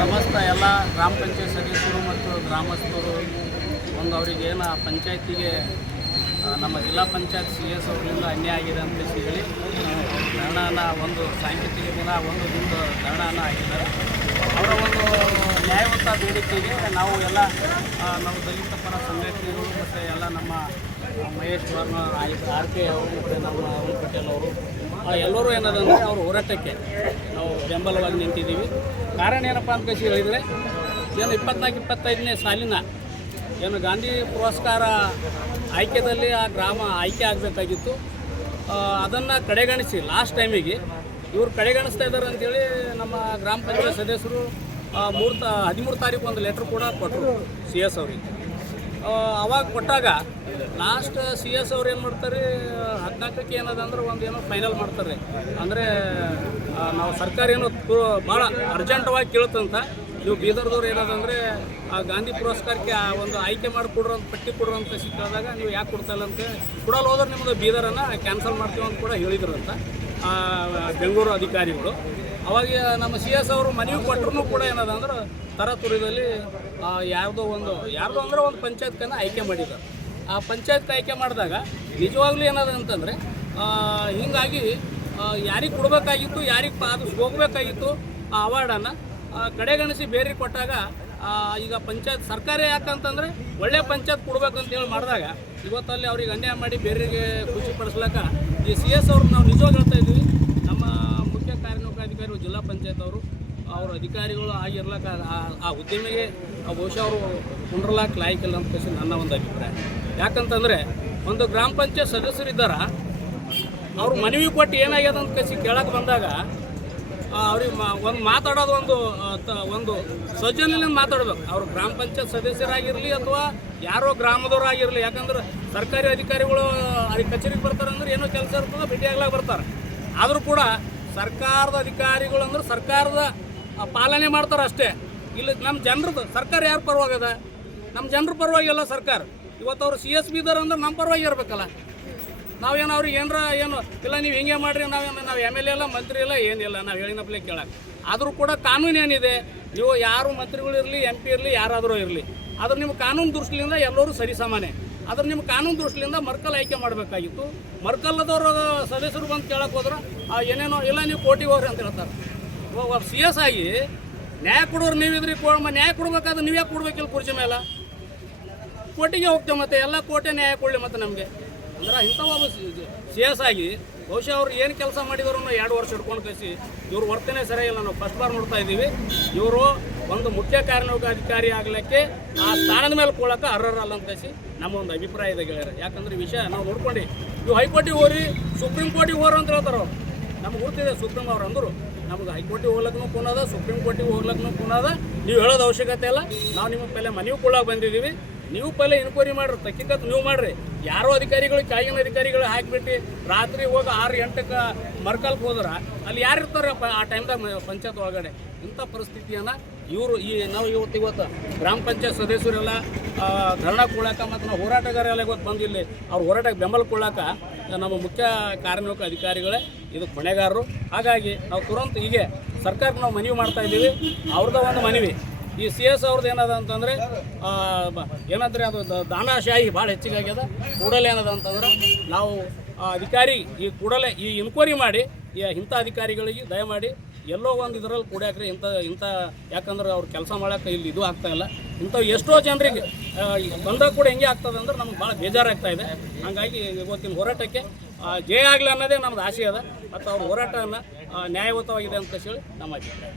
ಸಮಸ್ತ ಎಲ್ಲ ಗ್ರಾಮ ಪಂಚಾಯತ್ ಸದಸ್ಯರು ಮತ್ತು ಗ್ರಾಮಸ್ಥರು ಒಂದು ಅವರಿಗೇನು ಪಂಚಾಯತಿಗೆ ನಮ್ಮ ಜಿಲ್ಲಾ ಪಂಚಾಯತ್ CS ಅವರಿಂದ ಅನ್ಯಾಯ ಆಗಿದೆ ಅಂತ ಹೇಳಿ ಧರಣನ ಒಂದು ಸಾಂಕೇತಿಕ ದಿನ ಒಂದು ದಿನದ ಧರಣನ ಆಗಿದ್ದಾರೆ. ಅವರ ಒಂದು ನ್ಯಾಯಯುತ ಬೇಡಿಕೆಗೆ ನಾವು ಎಲ್ಲ ನಾವು ದಲಿತ ಪರ ಸಂಘಟನೆಗಳು ಮತ್ತು ಎಲ್ಲ ನಮ್ಮ ಮಹೇಶ್ ವರ್ಮ RK ಅವರು ಮತ್ತು ನಮ್ಮ ಅರುಣ್ ಪಟೇಲ್ ಅವರು ಎಲ್ಲರೂ ಏನದಂದರೆ ಅವ್ರ ಹೋರಾಟಕ್ಕೆ ನಾವು ಬೆಂಬಲವಾಗಿ ನಿಂತಿದ್ದೀವಿ. ಕಾರಣ ಏನಪ್ಪ ಅಂತ ಹೇಳಿದರೆ ಏನು 24-25ನೇ ಸಾಲಿನ ಏನು ಗಾಂಧಿ ಪುರಸ್ಕಾರ ಆಯ್ಕೆದಲ್ಲಿ ಆ ಗ್ರಾಮ ಆಯ್ಕೆ ಆಗಬೇಕಾಗಿತ್ತು. ಅದನ್ನು ಕಡೆಗಣಿಸಿ ಲಾಸ್ಟ್ ಟೈಮಿಗೆ ಇವರು ಕಡೆಗಣಿಸ್ತಾ ಇದ್ದಾರೆ ಅಂಥೇಳಿ ನಮ್ಮ ಗ್ರಾಮ ಪಂಚಾಯತ್ ಸದಸ್ಯರು 13 ತಾರೀಕು ಒಂದು ಲೆಟ್ರ್ ಕೂಡ ಕೊಟ್ಟರು CS ಅವರಿಗೆ. ಅವಾಗ ಕೊಟ್ಟಾಗ ಲಾಸ್ಟ್ CS ಅವ್ರು ಏನು ಮಾಡ್ತಾರೆ 14ಕ್ಕೆ ಏನದ ಅಂದ್ರೆ ಒಂದು ಏನೋ ಫೈನಲ್ ಮಾಡ್ತಾರೆ. ಅಂದರೆ ನಾವು ಸರ್ಕಾರ ಏನೋ ಭಾಳ ಅರ್ಜೆಂಟವಾಗಿ ಕೇಳುತ್ತಂತ ನೀವು ಬೀದರ್ದವ್ರು ಏನದಂದರೆ ಆ ಗಾಂಧಿ ಪುರಸ್ಕಾರಕ್ಕೆ ಒಂದು ಆಯ್ಕೆ ಮಾಡಿ ಕೊಡ್ರೋ ಅಂತ ಪಟ್ಟಿ ಕೊಡ್ರೋ ಅಂತ ಕೇಳಿದಾಗ ನೀವು ಯಾಕೆ ಕೊಡ್ತಾಯಿಲ್ಲ ಅಂತ ಕೊಡಲು ಹೋದ್ರೆ ನಿಮ್ಮದು ಬೀದರನ್ನು ಕ್ಯಾನ್ಸಲ್ ಮಾಡ್ತೀವಿ ಅಂತ ಕೂಡ ಹೇಳಿದ್ರು ಅಂತ ಬೆಂಗಳೂರು ಅಧಿಕಾರಿಗಳು. ಅವಾಗ ನಮ್ಮ CS ಅವರು ಮನವಿ ಕೊಟ್ಟರು ಕೂಡ ಏನದ ಅಂದ್ರೆ ತರತುರಿದಲ್ಲಿ ಯಾವುದೋ ಅಂದ್ರೆ ಒಂದು ಪಂಚಾಯತ್ಕನ್ನು ಆಯ್ಕೆ ಮಾಡಿದ್ದಾರೆ. ಆ ಪಂಚಾಯತ್ಗೆ ಆಯ್ಕೆ ಮಾಡಿದಾಗ ನಿಜವಾಗ್ಲೂ ಏನದ ಅಂತಂದರೆ ಹೀಗಾಗಿ ಯಾರಿಗೆ ಕೊಡಬೇಕಾಗಿತ್ತು, ಯಾರಿಗೆ ಅದು ಹೋಗಬೇಕಾಗಿತ್ತು ಆ ಅವಾರ್ಡನ್ನು ಕಡೆಗಣಿಸಿ ಬೇರೆ ಕೊಟ್ಟಾಗ ಈಗ ಪಂಚಾಯತ್ ಸರ್ಕಾರ ಯಾಕಂತಂದರೆ ಒಳ್ಳೆ ಪಂಚಾಯತ್ ಕೊಡ್ಬೇಕಂತೇಳಿ ಮಾಡಿದಾಗ ಇವತ್ತಲ್ಲಿ ಅವ್ರಿಗೆ ಅನ್ಯಾಯ ಮಾಡಿ ಬೇರೆಗೆ ಖುಷಿ ಪಡಿಸ್ಲಾಕ ಈ CS ಅವ್ರು ನಾವು ನಿಜವಾಗಿ ಹೇಳ್ತಾ ಇದ್ದೀವಿ. ನಮ್ಮ ಮುಖ್ಯ ಕಾರ್ಯನಿರ್ವಾಹಕಾಧಿಕಾರಿಗಳು ಜಿಲ್ಲಾ ಪಂಚಾಯತ್ ಅವ್ರ ಅಧಿಕಾರಿಗಳು ಆಗಿರ್ಲಾಕ ಆ ಉದ್ಯಮಿಗೆ ಬಹುಶಃ ಅವರು ಕುಂಡ್ರಲಾಕ ಲಾಯ್ಕಿಲ್ಲ ಅಂತ ಕೇಳಿ ನನ್ನ ಒಂದು ಅಭಿಪ್ರಾಯ. ಯಾಕಂತಂದರೆ ಒಂದು ಗ್ರಾಮ ಪಂಚಾಯತ್ ಸದಸ್ಯರಿದ್ದಾರ ಅವ್ರು ಮನವಿ ಕೊಟ್ಟು ಏನಾಗ್ಯದ ಅಂತ ಕೇಳಕ್ಕೆ ಬಂದಾಗ ಅವ್ರಿಗೆ ಒಂದು ಮಾತಾಡೋದು ಒಂದು ಸೌಜನ್ಯದಿಂದ ಮಾತಾಡ್ಬೇಕು. ಅವರು ಗ್ರಾಮ ಪಂಚಾಯತ್ ಸದಸ್ಯರಾಗಿರಲಿ ಅಥವಾ ಯಾರೋ ಗ್ರಾಮದವರಾಗಿರಲಿ. ಯಾಕಂದ್ರೆ ಸರ್ಕಾರಿ ಅಧಿಕಾರಿಗಳು ಅದಕ್ಕೆ ಕಚೇರಿಗೆ ಬರ್ತಾರೆ ಅಂದ್ರೆ ಏನೋ ಕೆಲಸ ಇರ್ತದೆ ಭೇಟಿಯಾಗ್ಲಾಗ ಬರ್ತಾರೆ. ಆದರೂ ಕೂಡ ಸರ್ಕಾರದ ಅಧಿಕಾರಿಗಳು ಅಂದ್ರೆ ಸರ್ಕಾರದ ಪಾಲನೆ ಮಾಡ್ತಾರೆ ಅಷ್ಟೇ. ಇಲ್ಲಿ ನಮ್ಮ ಜನರದ್ದು ಸರ್ಕಾರ ಯಾರು ಪರವಾಗದ? ನಮ್ಮ ಜನರ ಪರವಾಗಿಲ್ಲ ಸರ್ಕಾರ. ಇವತ್ತು ಅವರು CS ಬಿದ್ದಾರೆ ಅಂದ್ರೆ ನಮ್ಮ ಪರವಾಗಿ ಇರಬೇಕಲ್ಲ. ನಾವೇನು ಅವ್ರಿಗೆ ಏನು ಇಲ್ಲ ನೀವು ಹಿಂಗೆ ಮಾಡಿರಿ, ನಾವು MLA ಇಲ್ಲ, ಮಂತ್ರಿ ಇಲ್ಲ, ಏನಿಲ್ಲ, ನಾವು ಹೇಳಿನಪ್ಲೆ ಕೇಳಕ್ಕೆ. ಆದರೂ ಕೂಡ ಕಾನೂನು ಏನಿದೆ, ನೀವು ಯಾರು ಮಂತ್ರಿಗಳಿರಲಿ, MP ಇರಲಿ, ಯಾರಾದರೂ ಇರಲಿ, ಆದ್ರೆ ನಿಮ್ಮ ಕಾನೂನು ದೃಷ್ಟಿಯಿಂದ ಎಲ್ಲರೂ ಸರಿಸಾಮಾನ್ಯ. ಆದ್ರೆ ನಿಮ್ಮ ಕಾನೂನು ದೃಷ್ಟಿಯಿಂದ ಮರ್ಕಲ್ ಆಯ್ಕೆ ಮಾಡಬೇಕಾಗಿತ್ತು. ಮರ್ಕಲ್ಲದವ್ರ ಸದಸ್ಯರು ಬಂದು ಕೇಳಕ್ಕೆ ಹೋದ್ರೆ ಏನೇನೋ ಇಲ್ಲ ನೀವು ಕೋರ್ಟಿಗೆ ಹೋಗ್ರಿ ಅಂತ ಹೇಳ್ತಾರೆ. CS ಆಗಿ ನ್ಯಾಯ ಕೊಡೋರು ನೀವಿದ್ರಿ, ನ್ಯಾಯ ಕೊಡ್ಬೇಕಾದ್ರೆ ನೀವು ಯಾಕೆ ಕೊಡ್ಬೇಕಿಲ್ಲ ಕುರ್ಚಿ ಮೇಲೆ? ಕೋರ್ಟಿಗೆ ಹೋಗ್ತೇವೆ ಮತ್ತೆ ಎಲ್ಲ ಕೋರ್ಟೇ ನ್ಯಾಯ ಕೊಡಲಿ ಮತ್ತೆ ನಮಗೆ. ಅಂದ್ರೆ ಇಂಥ ಒಬ್ಬ CS ಆಗಿ ಬಹುಶಃ ಅವ್ರು ಏನು ಕೆಲಸ ಮಾಡಿದ್ರು 2 ವರ್ಷ ಹಿಡ್ಕೊಂಡು ಕಳಿಸಿ ಇವ್ರು ವರ್ತನೆ ಸರಿಯಿಲ್ಲ. ನಾವು ಫಸ್ಟ್ ಬಾರ್ ನೋಡ್ತಾ ಇದ್ದೀವಿ. ಇವರು ಒಂದು ಮುಖ್ಯ ಕಾರ್ಯನಿರ್ವಾಹಕಾಧಿಕಾರಿ ಆಗಲಿಕ್ಕೆ ಆ ಸ್ಥಾನದ ಮೇಲೆ ಕೊಡೋಕೆ ಅರ್ಹರಲ್ಲ ಅಂತ ಕಳಿಸಿ ನಮ್ಮ ಒಂದು ಅಭಿಪ್ರಾಯ ಇದೆ ಗೆಳೆಯರು. ಯಾಕಂದ್ರೆ ವಿಷಯ ನಾವು ನೋಡ್ಕೊಂಡು ನೀವು ಹೈಕೋರ್ಟಿಗೆ ಹೋಗ್ರಿ, ಸುಪ್ರೀಂ ಕೋರ್ಟಿಗೆ ಹೋಗ್ರಿ ಅಂತ ಹೇಳ್ತಾರೆ ಅವ್ರು. ನಮ್ಗೆ ಗೊತ್ತಿದೆ ಸುಪ್ರೀಂ ಅವ್ರು ಅಂದರು ನಮ್ಗೆ ಹೈಕೋರ್ಟಿಗೆ ಹೋಗ್ಲಕ್ಕೂ ಕುನದ, ಸುಪ್ರೀಂ ಕೋರ್ಟಿಗೆ ಹೋಗ್ಲಕ್ಕೂ ಕುನದ. ನೀವು ಹೇಳೋದು ಅವಶ್ಯಕತೆ ಇಲ್ಲ. ನಾವು ನಿಮಗೆ ಪೈಲೆ ಮನವಿ ಕೊಡೋಕೆ ಬಂದಿದ್ದೀವಿ. ನೀವು ಪೈಲೆ ಇನ್ಕ್ವೈರಿ ಮಾಡಿರಿ, ತಕ್ಕಿಕತ್ ನೀವು ಮಾಡಿರಿ. ಯಾರೋ ಅಧಿಕಾರಿಗಳು ಕೆಳಗಿನ ಅಧಿಕಾರಿಗಳು ಹಾಕಿಬಿಟ್ಟು ರಾತ್ರಿ ಹೋಗಿ 6-8ಕ್ಕೆ ಮರ್ಕಲ್ಗೆ ಹೋದ್ರೆ ಅಲ್ಲಿ ಯಾರು ಇರ್ತಾರಪ್ಪ ಆ ಟೈಮ್ದಾಗ ಪಂಚಾಯತ್ ಒಳಗಡೆ? ಇಂಥ ಪರಿಸ್ಥಿತಿಯನ್ನು ಇವರು ನಾವು ಇವತ್ತು ಗ್ರಾಮ ಪಂಚಾಯತ್ ಸದಸ್ಯರೆಲ್ಲ ಧರಣ ಕೊಡಾಕ ಮತ್ತು ನಾವು ಹೋರಾಟಗಾರೆಲ್ಲ ಇವತ್ತು ಬಂದಿಲ್ಲಿ ಅವ್ರ ಹೋರಾಟಕ್ಕೆ ಬೆಂಬಲ ಕೊಡಾಕ ನಮ್ಮ ಮುಖ್ಯ ಕಾರ್ಯನಿರ್ವಾಹಕ ಅಧಿಕಾರಿಗಳೇ ಇದು ಹೊಣೆಗಾರರು. ಹಾಗಾಗಿ ನಾವು ತುರಂತ ಹೀಗೆ ಸರ್ಕಾರಕ್ಕೆ ನಾವು ಮನವಿ ಮಾಡ್ತಾ ಇದ್ದೀವಿ. ಅವ್ರದ್ದು ಒಂದು ಮನವಿ ಈ CS ಅವ್ರದ್ದು ಏನದ ಅಂತಂದರೆ ಏನಂದ್ರೆ ಅದು ದಾನಶಾಹಿ ಭಾಳ ಹೆಚ್ಚಿಗೆ ಆಗ್ಯದ. ಕೂಡಲೇ ಏನದ ಅಂತಂದ್ರೆ ನಾವು ಅಧಿಕಾರಿ ಈ ಕೂಡಲೇ ಈ ಇನ್ಕ್ವೈರಿ ಮಾಡಿ ಇಂಥ ಅಧಿಕಾರಿಗಳಿಗೆ ದಯಮಾಡಿ ಎಲ್ಲೋ ಒಂದು ಇದರಲ್ಲಿ ಕೂಡ್ಯಾಕ್ರಿ ಇಂಥ ಯಾಕಂದ್ರೆ ಅವ್ರು ಕೆಲಸ ಮಾಡೋಕೆ ಇಲ್ಲಿ ಇದು ಆಗ್ತಾಯಿಲ್ಲ. ಇಂಥವು ಎಷ್ಟೋ ಜನರಿಗೆ ಬಂದಾಗ ಕೂಡ ಹೆಂಗೆ ಆಗ್ತದೆ ಅಂದ್ರೆ ನಮ್ಗೆ ಭಾಳ ಬೇಜಾರಾಗ್ತಾ ಇದೆ. ಹಾಗಾಗಿ ಇವತ್ತಿನ ಹೋರಾಟಕ್ಕೆ ಜಯ ಆಗಲಿ ಅನ್ನೋದೇ ನಮ್ದು ಆಸೆ ಅದ. ಮತ್ತು ಅವ್ರ ಹೋರಾಟವನ್ನು ನ್ಯಾಯಯುತವಾಗಿದೆ ಅಂತ ಹೇಳಿ ನಮ್ಮ ಅಭಿಪ್ರಾಯ.